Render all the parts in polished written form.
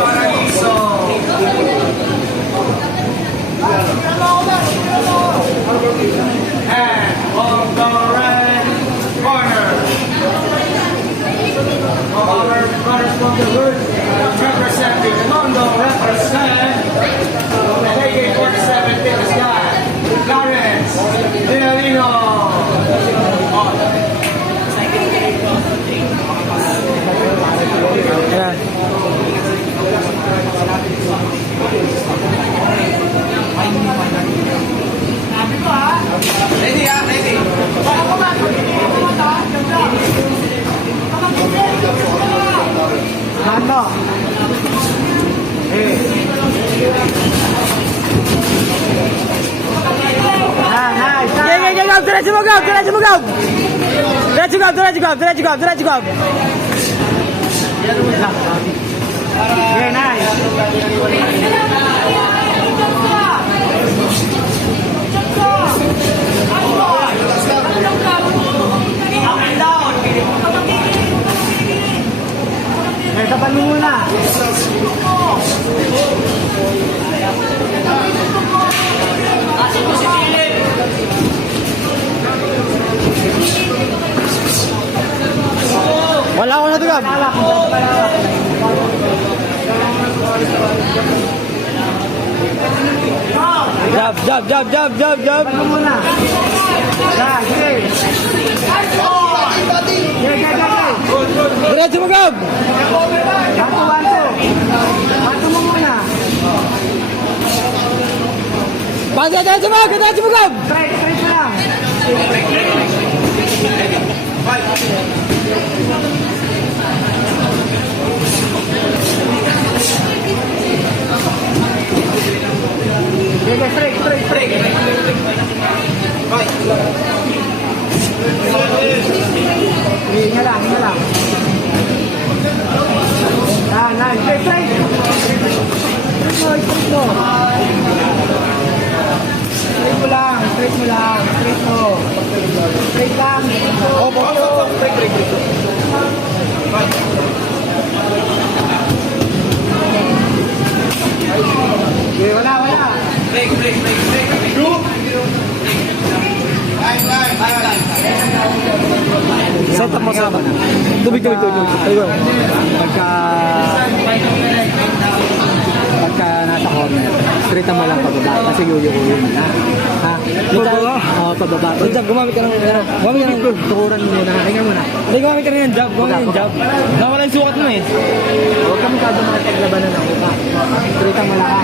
Paraiso. And on the red corner, our brothers from the hood, representing Mondo, represent the AK-47 Fitness guy, Clarence Dinalino. Ready ha? Ready? Ano? Diretso mo, Gab! Diretso mo, Gab! Diretso, Gab! Diretso, Gab! Diretso, Gab! Diretso, Gab! Okay, nice. Tapan mo muna. Wala ko na ito, Gab! Jab, jab, jab, jab, jab, jab! Tapan mo muna. Sige. Diretso mo, Gab! Bato mo muna. Pansa, diretso mo! Diretso mo, Gab! Straight mo lang. Sige, straight. Hinga lang. Straight. Straight mo lang. Straight lang. Straight. Okay, wala. Break. Set up mo sa naman. Tubig. Pagka nasa corner, straight mo lang pababa kasi yuyo-yuyo mo na. Ha? Pababa? Oo, pababa. Jab, gumamit ka ng Tukuran mo na, hinga mo na. Hindi, gumamit ka ng jab. Gumamit ng jab. Nawala yung sukat mo eh. Huwag kami kado mga paglabanan ng upa. Straight mo lang ha.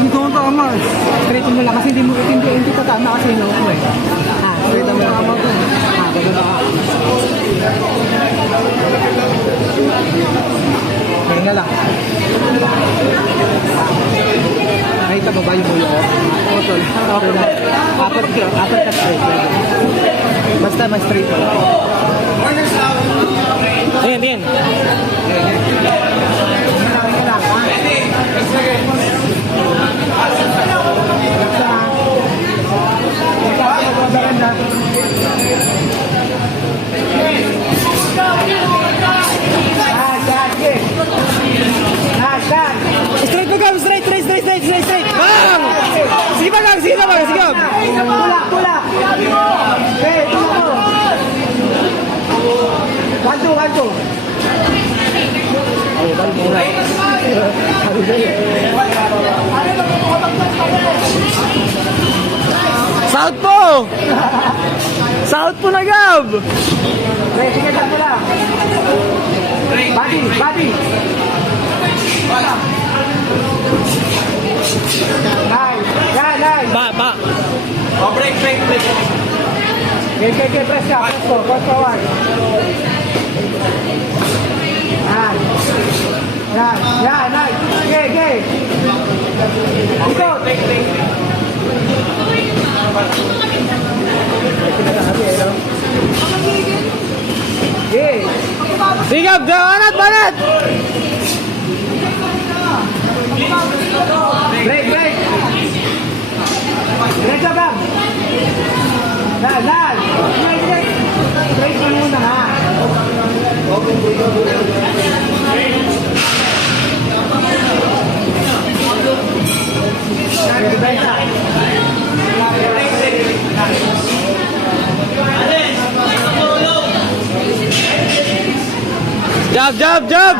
Hindi ko tama. Straight mo lang kasi hindi tatama kasi yung upo eh. Ha, straight mo lang. Ha, bababa ka. Hinga lang. Nakita mo ba yung mulo ko? Apat ka straight. Basta mag-straight mo lang. Yan. Straight mo, Gab! Straight! Bang! Sige ba, Gab! Sige, Gab! Tula! Okay, tula mo! Kanto! South po na, Gab! Sige, kanto lang! Body! Nice! Ba! Oh, break. Okay, press forward. Yan, nice. Okay. Ito. Okay. Sige, banat! Break. Diretso ba? Dal. Break mo muna ha. Jab, jab, jab!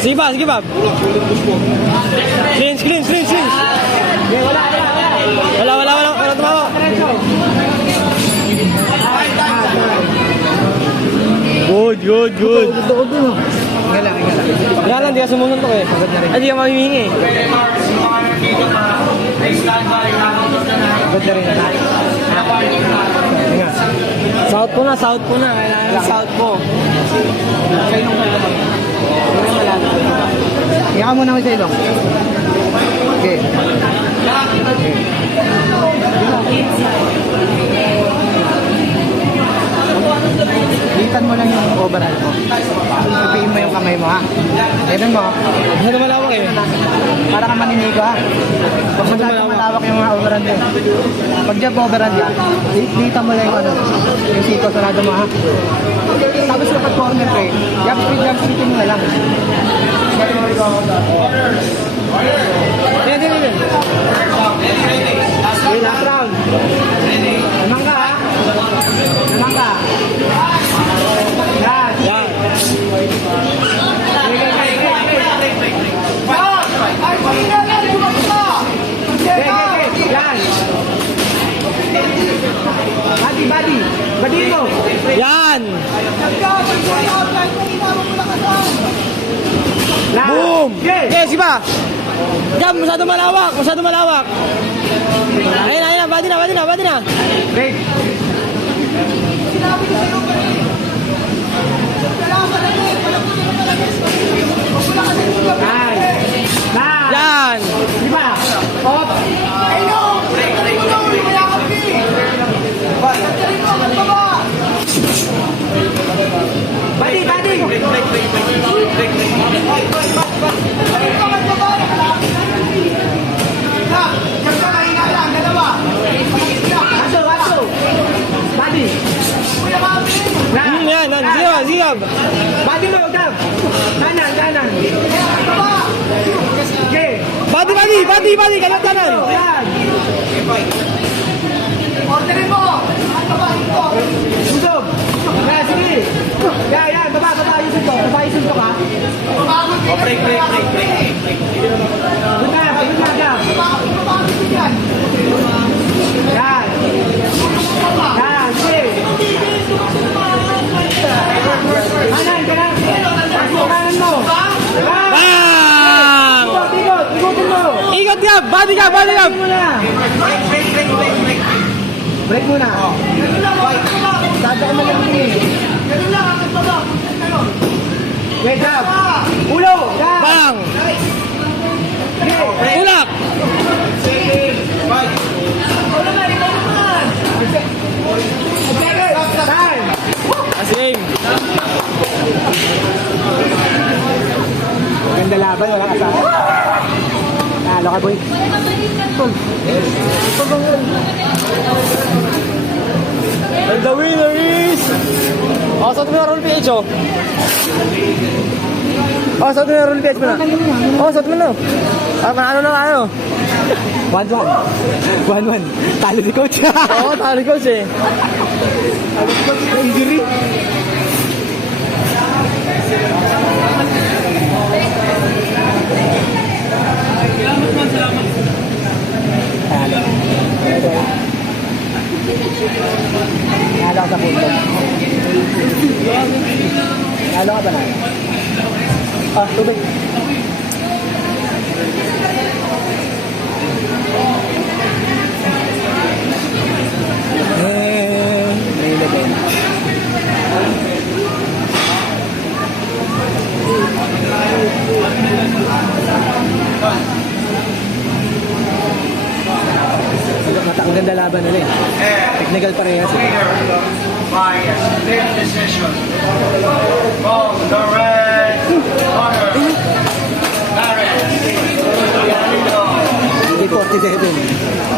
Sige ba, sige ba? Cleanse, cleanse, cleanse, cleanse. Wala tumawa. Good. Wala lang, di ka sumunod eh. Ay, di ka mamimingi eh. South po na. Kailangan south po. Iyakan mo na ako sa ilong. Okay. Litan mo lang yung overall ko. Ipiin mo yung kamay mo, ha? Ganun mo. Masyado malawak eh. Para ka maninigo, ha? Pag masyado malawak yung mga overall mo. Pag jab overall yan, litan mo lang yung ano, yung sito sa lado mo, ha? Tapos kapag corner ka eh, jab speed mo na lang. Hindi. Okay, last round. Namang ka, ha? Namang ka. Yan. Yan. Badi mo. Yan! Last. Boom! Okay. Okay, sige ba? Jab, masyado malawak. Ayun, bati na. Break. Nice. Yan! Diba? Op. Badi. Aso. Badi. Yan. Ziyab. Badi mo, Gab. Kanan. Okay. Bati, kanan. Yan. Orderin mo. Busog. Kaya, sige. Yan. Baba. Yusin to ka. Break. Good na, Gab. Yan. Sige. Kanan mo. Bang! Ikutin mo. Ikot Gab! Bati Gab! Break muna. Dada ka malamig. Wait, Gab. Ulo. Gab. Bang! Tulak! Time. Asing! Maganda laban, wala kasama. Talo ka, boy. And the winner is... Oh, sa ito na roll PH, oh. Oh, sa ito na roll PH mo na. Oh, sa ito mo na. Ano na tayo? 1-1. Talo si coach. Oo, tali coach eh. Injury. Nalo ka sa football. Nalo ka ba na? Tubig. May ilagay. Ang ganda laban nila eh. Technical parehas. By a split decision from the red corner. Barrett. 47.